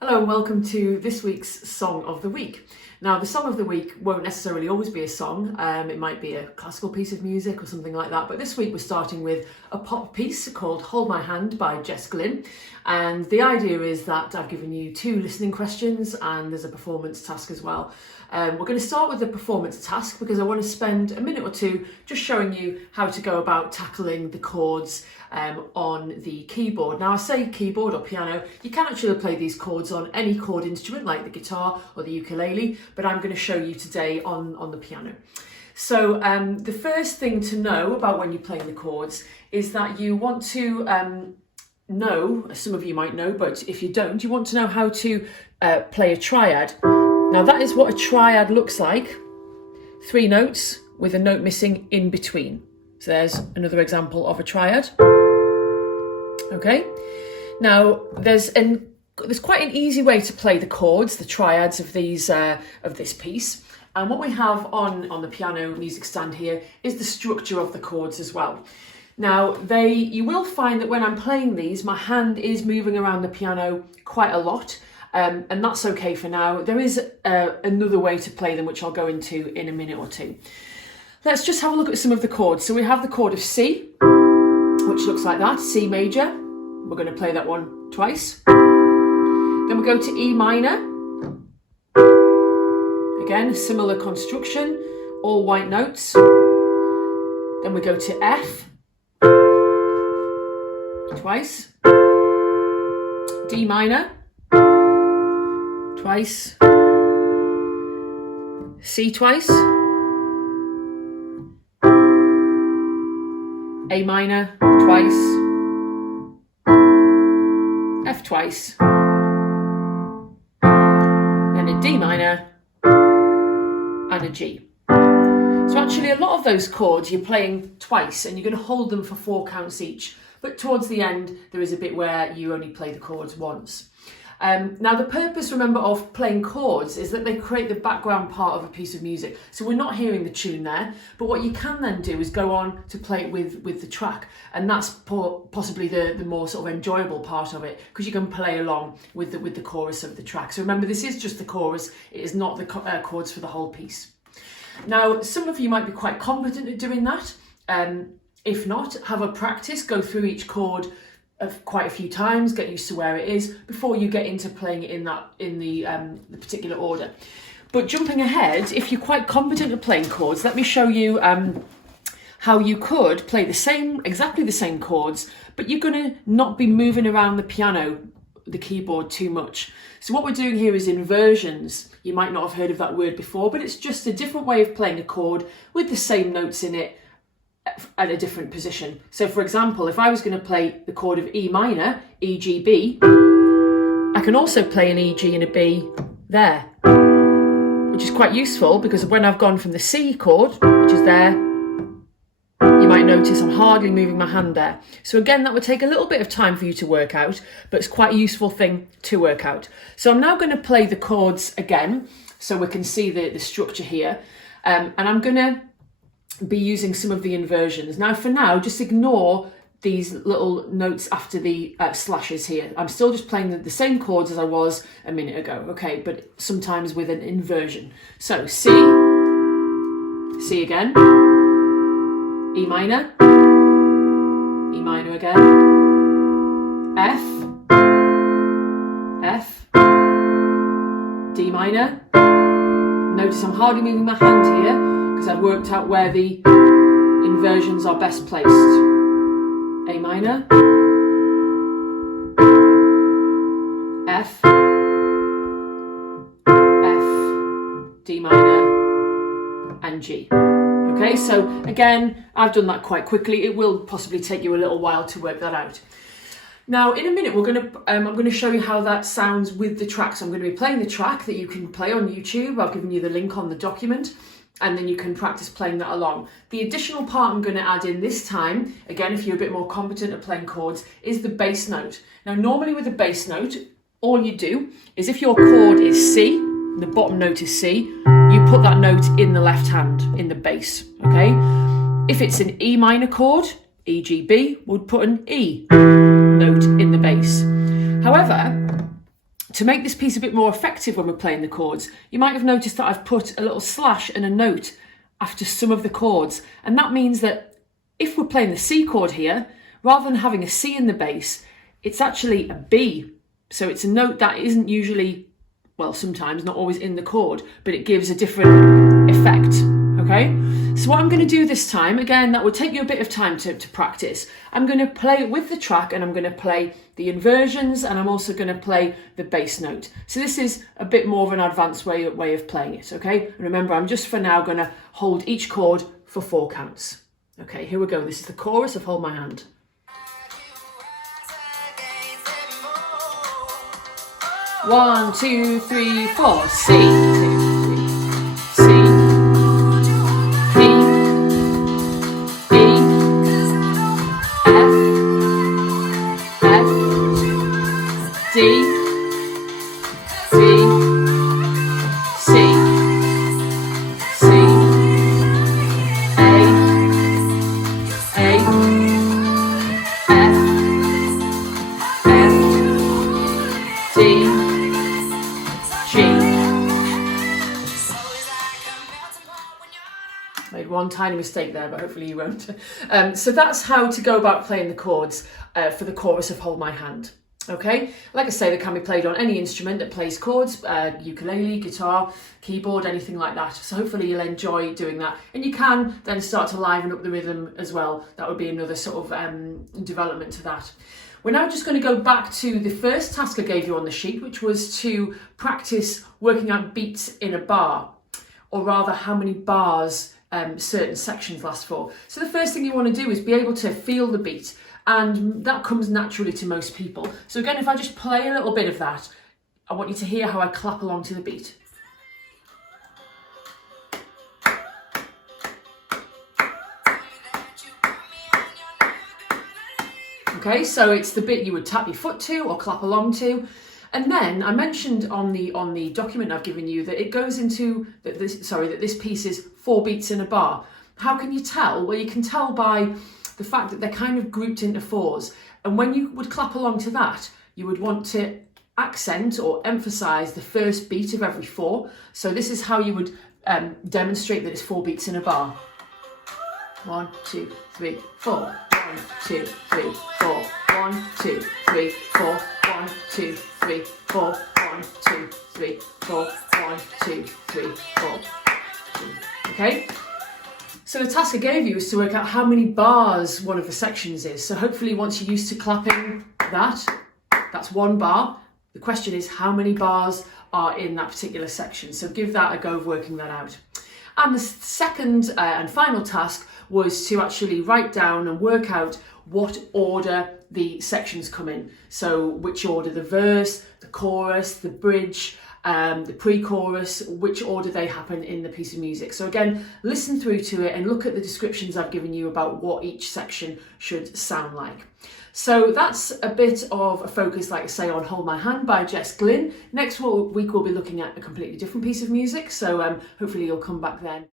Hello and welcome to this week's Song of the Week. Now, the Song of the Week won't necessarily always be a song. It might be a classical piece of music or something like that. But this week we're starting with a pop piece called Hold My Hand by Jess Glynne. And the idea is that I've given you 2 listening questions and there's a performance task as well. We're going to start with the performance task because I want to spend a minute or 2 just showing you how to go about tackling the chords on the keyboard. Now, I say keyboard or piano, you can actually play these chords on any chord instrument like the guitar or the ukulele, but I'm going to show you today on the piano. So the first thing to know about when you're playing the chords is that you want to know, some of you might know, but if you don't, you want to know how to play a triad. Now that is what a triad looks like. 3 notes with a note missing in between. So there's another example of a triad. Okay. Now there's quite an easy way to play the chords, the triads of this piece. And what we have on the piano music stand here is the structure of the chords as well. Now you will find that when I'm playing these, my hand is moving around the piano quite a lot. And that's okay for now. There is another way to play them, which I'll go into in a minute or 2. Let's just have a look at some of the chords. So we have the chord of C, which looks like that, C major. We're going to play that one twice. Then we go to E minor. Again, similar construction, all white notes. Then we go to F, twice. D minor, twice. C twice. A minor, twice. F twice. Then a D minor and a G. So actually a lot of those chords you're playing twice and you're going to hold them for 4 counts each. But towards the end, there is a bit where you only play the chords once. Now the purpose, remember, of playing chords is that they create the background part of a piece of music. So we're not hearing the tune there, but what you can then do is go on to play it with the track. And that's possibly the more sort of enjoyable part of it, because you can play along with the chorus of the track. So remember, this is just the chorus. It is not the chords for the whole piece. Now, some of you might be quite competent at doing that. If not, have a practice, go through each chord of quite a few times, get used to where it is before you get into playing it in the particular order. But jumping ahead, if you're quite competent at playing chords, let me show you how you could play exactly the same chords, but you're going to not be moving around the piano, the keyboard, too much. So what we're doing here is inversions. You might not have heard of that word before, but it's just a different way of playing a chord with the same notes in it at a different position. So for example, if I was going to play the chord of E minor, E, G, B, I can also play an E, G and a B there, which is quite useful because when I've gone from the C chord, which is there, you might notice I'm hardly moving my hand there. So again, that would take a little bit of time for you to work out, but it's quite a useful thing to work out. So I'm now going to play the chords again so we can see the structure here, and I'm going to be using some of the inversions. Now for now, just ignore these little notes after the slashes here. I'm still just playing the same chords as I was a minute ago, okay, but sometimes with an inversion. So C, C again, E minor again, F, D minor. Notice I'm hardly moving my hand here because I've worked out where the inversions are best placed. A minor, F, D minor, and G. Okay, so again, I've done that quite quickly. It will possibly take you a little while to work that out. Now, in a minute, I'm going to show you how that sounds with the track. So I'm going to be playing the track that you can play on YouTube. I've given you the link on the document, and then you can practice playing that along. The additional part I'm going to add in this time, again, if you're a bit more competent at playing chords, is the bass note. Now, normally with a bass note, all you do is if your chord is C, the bottom note is C, you put that note in the left hand, in the bass, okay? If it's an E minor chord, E, G, B, we'll put an E note in the bass. However, To make this piece a bit more effective when we're playing the chords, you might have noticed that I've put a little slash and a note after some of the chords. And that means that if we're playing the C chord here, rather than having a C in the bass, it's actually a B. So it's a note that isn't usually, well, sometimes, not always in the chord, but it gives a different effect, okay? So what I'm going to do this time, again, that will take you a bit of time to practice. I'm going to play with the track and I'm going to play the inversions and I'm also going to play the bass note. So this is a bit more of an advanced way of playing it, okay? And remember, I'm just for now going to hold each chord for 4 counts. Okay, here we go. This is the chorus of Hold My Hand. 1, 2, 3, 4. C, 2, 3. C, D, E, F, F, D, C, C, C, A, F, F, D, Made one tiny mistake there, but hopefully you won't. So that's how to go about playing the chords for the chorus of Hold My Hand. Okay, like I say, they can be played on any instrument that plays chords, ukulele, guitar, keyboard, anything like that. So hopefully you'll enjoy doing that. And you can then start to liven up the rhythm as well. That would be another sort of development to that. We're now just going to go back to the first task I gave you on the sheet, which was to practice working out beats in a bar, or rather how many bars certain sections last for. So the first thing you want to do is be able to feel the beat, and that comes naturally to most people. So again, if I just play a little bit of that, I want you to hear how I clap along to the beat. Okay, so it's the bit you would tap your foot to or clap along to. And then I mentioned on the document I've given you that it goes into that this piece is 4 beats in a bar. How can you tell? Well, you can tell by the fact that they're kind of grouped into 4s. And when you would clap along to that, you would want to accent or emphasize the first beat of every 4. So this is how you would demonstrate that it's 4 beats in a bar. 1, 2, 3, 4. 1, 2, 3, 4. 1, 2, 3, 4. 1, 2, 3, 4. 1, 2, 3, 4. 1, 2, 3, 4. Okay? So the task I gave you is to work out how many bars one of the sections is. So hopefully once you're used to clapping that's 1 bar. The question is how many bars are in that particular section. So give that a go of working that out. And the second and final task was to actually write down and work out what order the sections come in. So which order the verse, the chorus, the bridge, the pre-chorus, which order they happen in the piece of music. So again, listen through to it and look at the descriptions I've given you about what each section should sound like. So that's a bit of a focus, like I say, on Hold My Hand by Jess Glynne. Next week we'll be looking at a completely different piece of music, so hopefully you'll come back then.